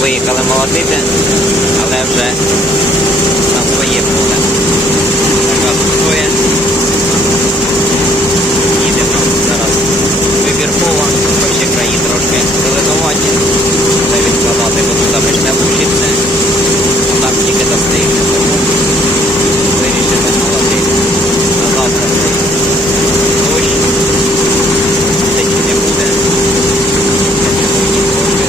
виїхали молотити, але вже на своє поле. Така стоє. Їдемо зараз вибірково, хоч і краї трошки зеленуваті, але відкладати, бо туди почне лучитися. Там тільки достигне, тому вирішили молотити. На завтра цей дощ, де чи не буде. Сьогодні трохи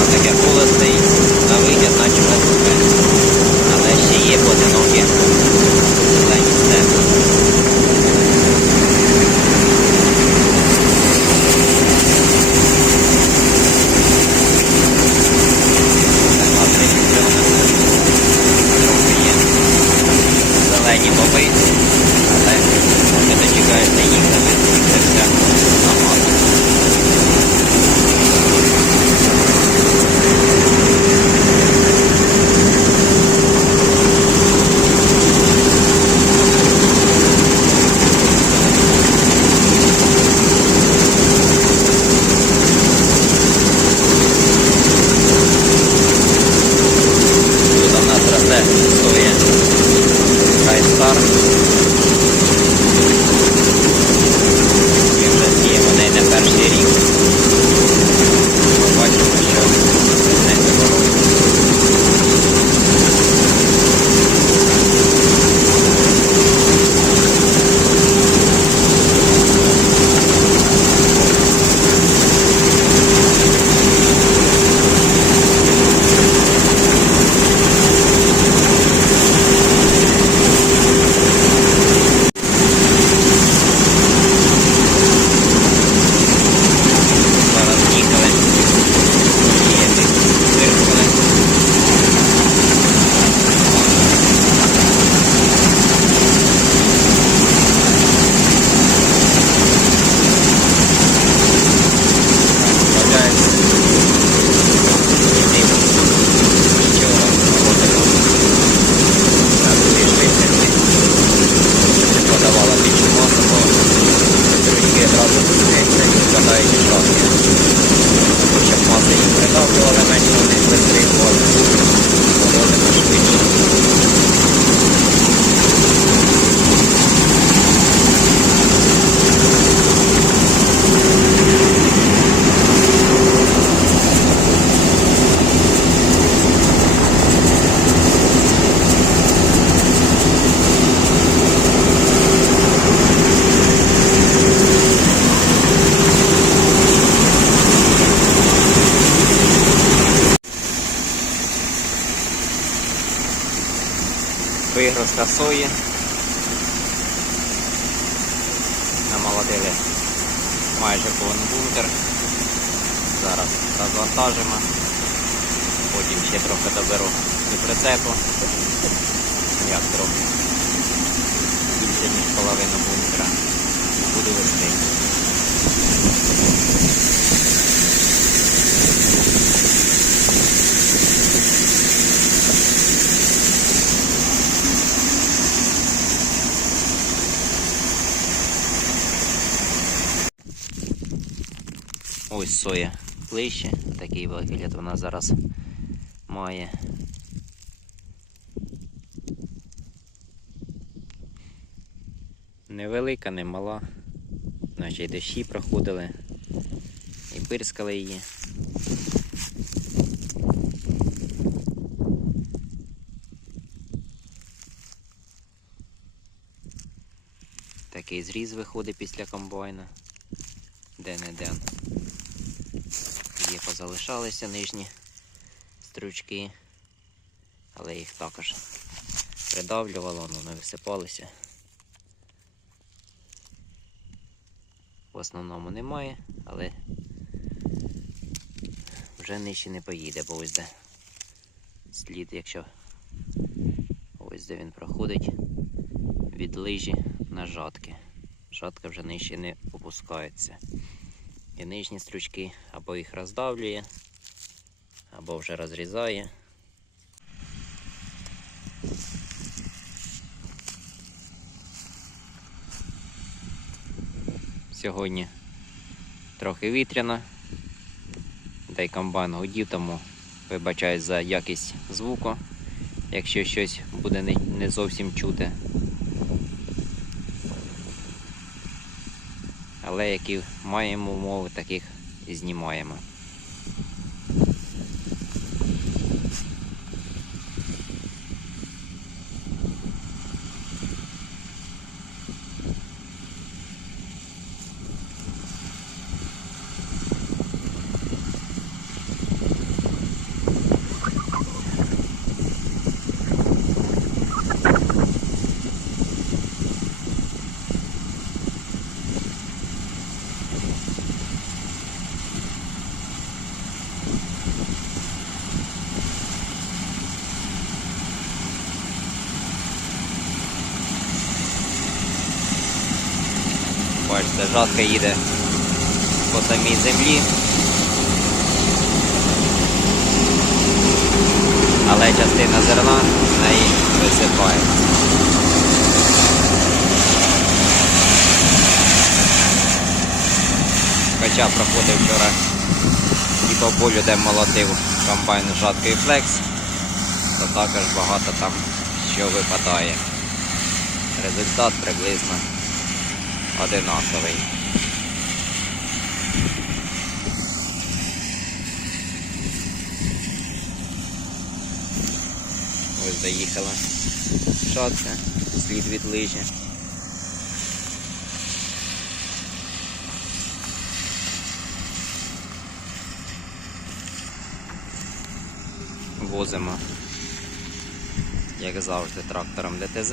А таке поле стоїть на вигляд, наче без сухе. Але ще є поодинокі зелені степи. Нема 30 кілометрів. Трохи є боби, але поки дочекаєшся їх, то це все намазка. Вигрузка сої. Намолотили майже повний бункер. Зараз розвантажимо. Потім ще трохи доберу до прицепу. Як трохи. Більше ніж половину бункера. Буду вести. Ось соя ближче, такий вигляд вона зараз має. Невелика, не мала. Наче й дощі проходили і пирскали її. Такий зріз виходить після комбайна. Де-не-де. Є позалишалися нижні стручки, але їх також придавлювало, ну не висипалися. В основному немає, але вже нижче не поїде, бо ось де слід, якщо ось де він проходить від лижі на жатки. Жатка вже нижче не опускається. І нижні стручки або їх роздавлює, або вже розрізає. Сьогодні трохи вітряно. Та й комбайн гудів, тому вибачаюсь за якість звуку, якщо щось буде не зовсім чути. Але які маємо умови, таких знімаємо. Бачите, жатка їде по самій землі. Але частина зерна з неї висипає. Хоча проходив вчора і по полю, де молотив комбайн з жаткою Flex, то також багато там що випадає. Результат приблизно одинаковий. Ось доїхала шатка, слід від лижі. Возимо, як завжди, трактором ДТЗ.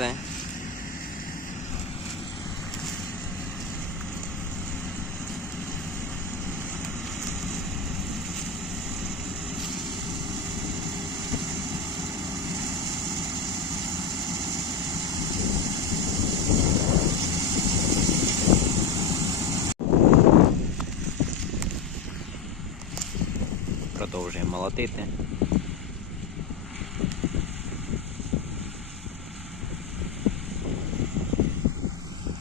Продовжуємо молотити.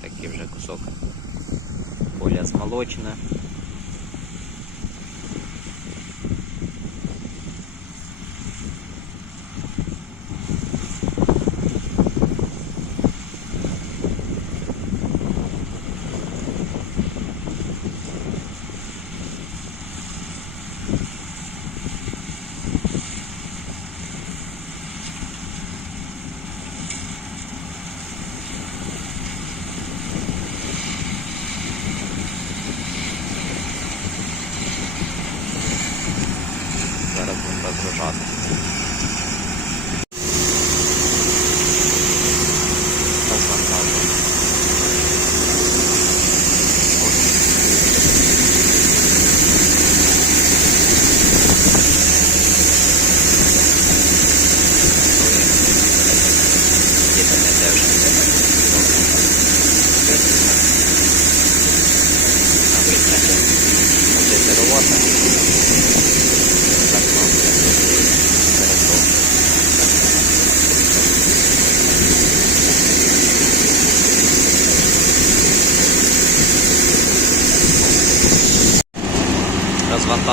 Такий вже кусок поля змолочене.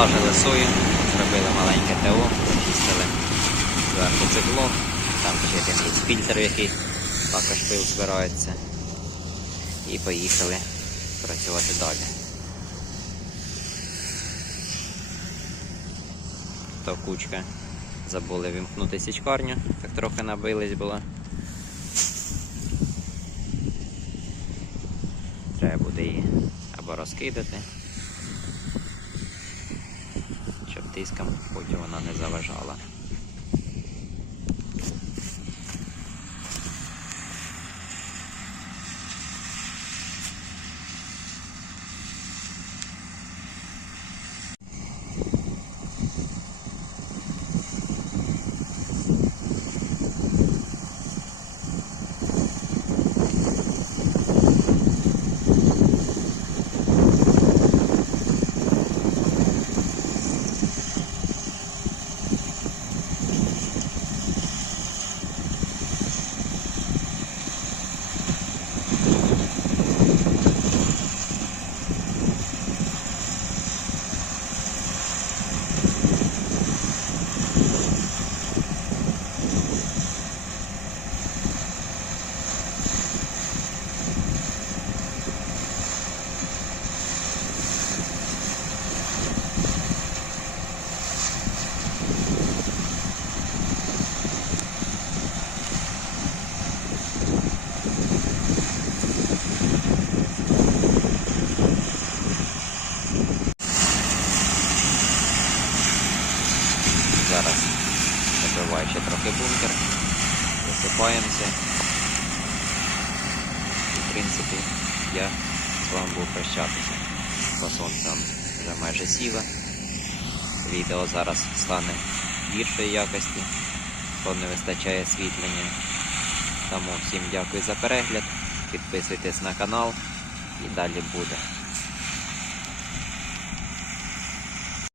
Розвантажили сою, зробили маленьке ТО, почистили зверху циклон, там ще один фільтр, який також пил збирається. І поїхали працювати далі. То кучка. Забули вімкнути січкарню, так трохи набились було. Треба буде її або розкидати, тиском потім вона не заважала. Принципі, я з вами буду прощатися. Бо сонце он вже майже сіло. Відео зараз стане гіршої якості, бо не вистачає світлення. Тому всім дякую за перегляд. Підписуйтесь на канал і далі буде.